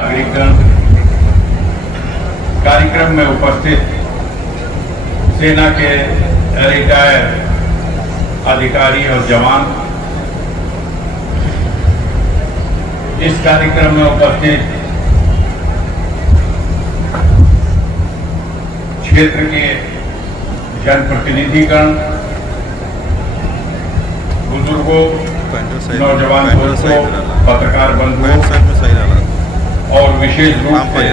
नागरिकगण कार्यक्रम में उपस्थित सेना के रिटायर्ड अधिकारी और जवान, इस कार्यक्रम में उपस्थित क्षेत्र के जनप्रतिनिधिगण, बुजुर्गों, नौजवान दोस्तों, पत्रकार बंधुओं और विशेष रूप से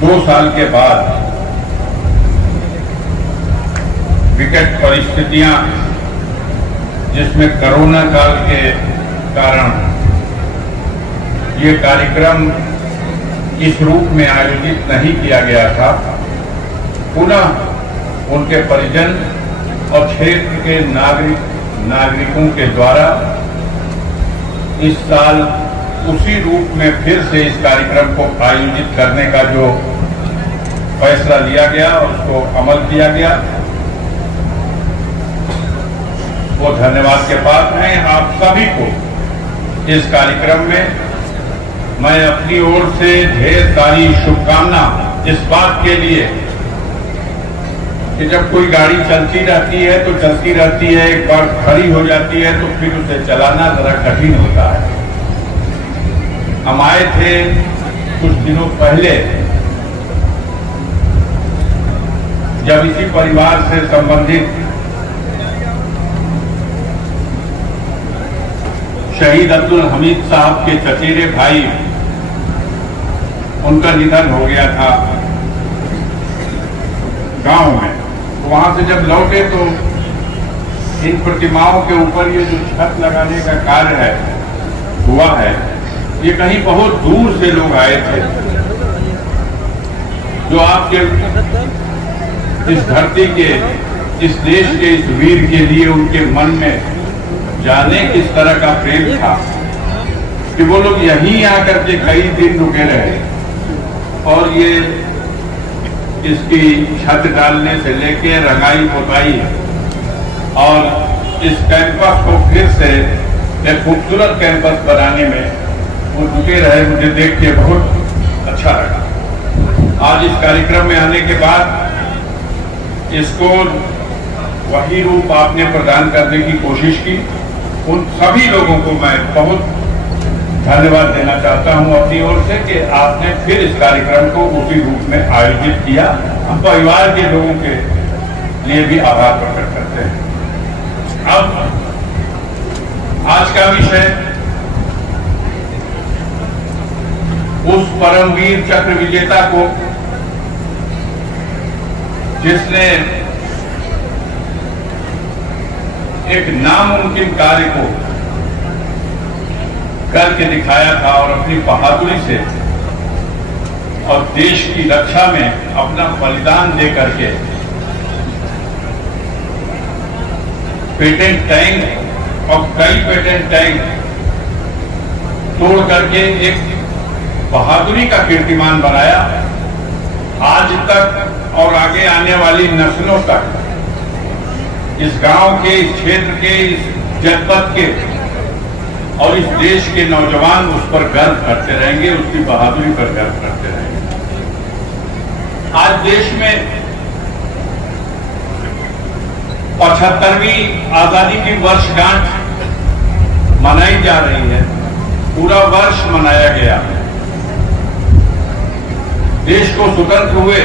2 साल के बाद विकट परिस्थितियां, जिसमें कोरोना काल के कारण ये कार्यक्रम इस रूप में आयोजित नहीं किया गया था, पुनः उनके परिजन और क्षेत्र के नागरिकों के द्वारा इस साल उसी रूप में फिर से इस कार्यक्रम को आयोजित करने का जो फैसला लिया गया और उसको अमल किया गया, वो धन्यवाद के पात्र हैं। आप सभी को इस कार्यक्रम में मैं अपनी ओर से ढेर सारी शुभकामना इस बात के लिए कि जब कोई गाड़ी चलती रहती है तो चलती रहती है, एक बार खड़ी हो जाती है तो फिर उसे चलाना जरा कठिन होता है। हम आए थे कुछ दिनों पहले, जब इसी परिवार से संबंधित शहीद अब्दुल हमीद साहब के चचेरे भाई, उनका निधन हो गया था गांव में। वहां से जब लौटे तो इन प्रतिमाओं के ऊपर ये जो छत लगाने का कार्य है हुआ है, ये कहीं बहुत दूर से लोग आए थे जो आपके इस धरती के, इस देश के इस वीर के लिए उनके मन में जाने किस तरह का प्रेम था कि वो लोग यहीं आकर के कई दिन रुके रहे और ये इसकी छत डालने से लेके रंगाई पोताई और इस कैंपस को फिर से एक खूबसूरत कैंपस बनाने में वो जुटे रहे। मुझे देख के बहुत अच्छा लगा। आज इस कार्यक्रम में आने के बाद इसको वही रूप आपने प्रदान करने की कोशिश की, उन सभी लोगों को मैं बहुत धन्यवाद देना चाहता हूं अपनी ओर से कि आपने फिर इस कार्यक्रम को उसी रूप में आयोजित किया। हम परिवार के लोगों के लिए भी आभार प्रकट करते हैं। अब आज का विषय उस परमवीर चक्र विजेता को जिसने एक नामुमकिन कार्य को करके दिखाया था और अपनी बहादुरी से और देश की रक्षा में अपना बलिदान दे करके पेटेंट टैंक और कई पेटेंट टैंक तोड़ करके एक बहादुरी का कीर्तिमान बनाया। आज तक और आगे आने वाली नस्लों तक इस गांव के, इस क्षेत्र के, इस जनपद के और इस देश के नौजवान उस पर गर्व करते रहेंगे, उसकी बहादुरी पर गर्व करते रहेंगे। आज देश में 75वीं आजादी की वर्षगांठ मनाई जा रही है। पूरा वर्ष मनाया गया। देश को स्वतंत्र हुए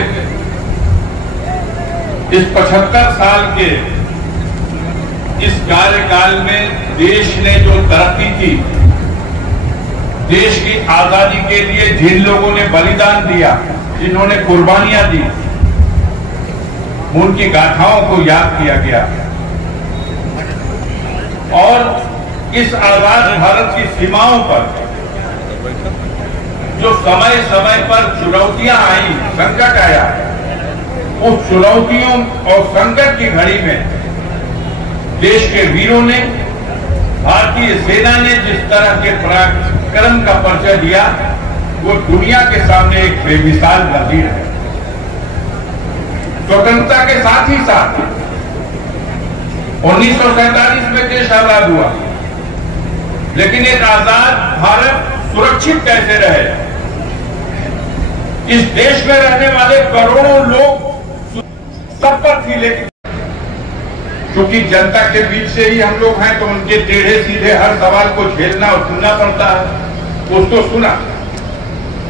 इस 75 साल के इस कार्यकाल में देश ने जो तरक्की की, देश की आजादी के लिए जिन लोगों ने बलिदान दिया, जिन्होंने कुर्बानियां दी, उनकी गाथाओं को याद किया गया और इस आजाद भारत की सीमाओं पर जो समय समय पर चुनौतियां आई, संकट आया, उस चुनौतियों और संकट की घड़ी में देश के वीरों ने, भारतीय सेना ने जिस तरह के पराक्रम का परिचय दिया, वो दुनिया के सामने एक बेमिसाल नजीर है। स्वतंत्रता के साथ ही साथ 1947 में देश आजाद हुआ, लेकिन एक आजाद भारत सुरक्षित कैसे रहे। इस देश में रहने वाले करोड़ों लोग सब पर थी, लेकिन क्योंकि जनता के बीच से ही हम लोग हैं तो उनके टेढ़े सीधे हर सवाल को झेलना और सुनना पड़ता है। उसको सुना।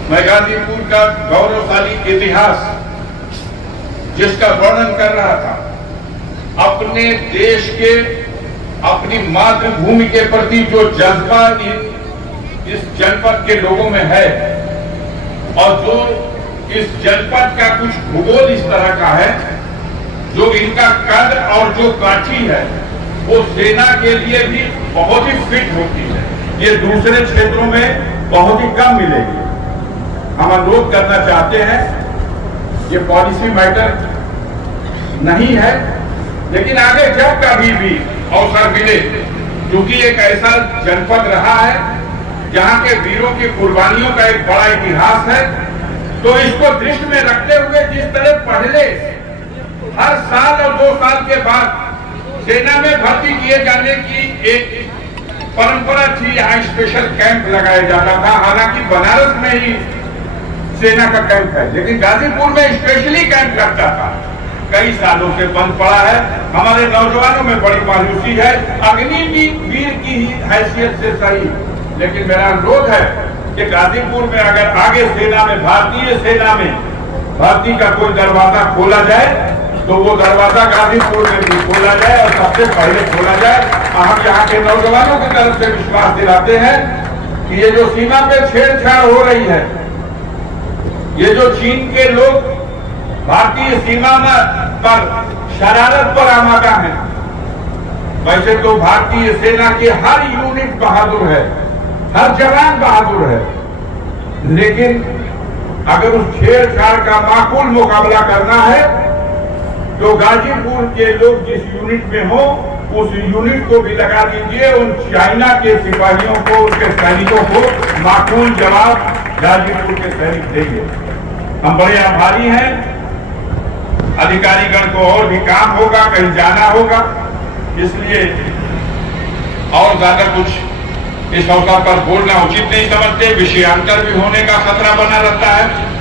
मैं गाजीपुर का गौरवशाली इतिहास जिसका वर्णन कर रहा था, अपने देश के, अपनी मातृभूमि के प्रति जो जज्बा इस जनपद के लोगों में है और जो इस जनपद का कुछ भूगोल इस तरह का है, जो इनका कद और जो काठी है वो सेना के लिए भी बहुत ही फिट होती है। ये दूसरे क्षेत्रों में बहुत ही कम मिलेगी। हम अनुरोध करना चाहते हैं, ये पॉलिसी मैटर नहीं है, लेकिन आगे जब कभी भी अवसर मिले, क्योंकि एक ऐसा जनपद रहा है जहां के वीरों की कुर्बानियों का एक बड़ा इतिहास है, तो इसको दृष्टि में रखते हुए जिस तरह पहले हर साल और 2 साल के बाद सेना में भर्ती किए जाने की एक परंपरा थी, यहाँ स्पेशल कैंप लगाया जाता था। हालांकि बनारस में ही सेना का कैंप है, लेकिन गाजीपुर में स्पेशली कैंप लगता था। कई सालों से बंद पड़ा है। हमारे नौजवानों में बड़ी मायूसी है। अग्निवीर की ही हैसियत से सही, लेकिन मेरा अनुरोध है कि गाजीपुर में अगर आगे सेना में, भारतीय सेना में भर्ती का कोई दरवाजा खोला जाए तो वो दरवाजा गाजीपुर में भी खोला जाए और सबसे पहले खोला जाए। हम यहाँ के नौजवानों की तरफ से विश्वास दिलाते हैं कि ये जो सीमा पे छेड़छाड़ हो रही है, ये जो चीन के लोग भारतीय सीमा पर शरारत पर आमादा है, वैसे तो भारतीय सेना की हर यूनिट बहादुर है, हर जवान बहादुर है, लेकिन अगर उस छेड़छाड़ का माकूल मुकाबला करना है तो गाजीपुर के लोग जिस यूनिट में हो उस यूनिट को भी लगा दीजिए। उन चाइना के सिपाहियों को, उनके सैनिकों को माकूल जवाब गाजीपुर के सैनिक देंगे। हम बड़े आभारी हैं। अधिकारीगण को और भी काम होगा, कहीं जाना होगा, इसलिए और ज्यादा कुछ इस अवसर पर बोलना उचित नहीं समझते। विषयांतर भी होने का खतरा बना रहता है।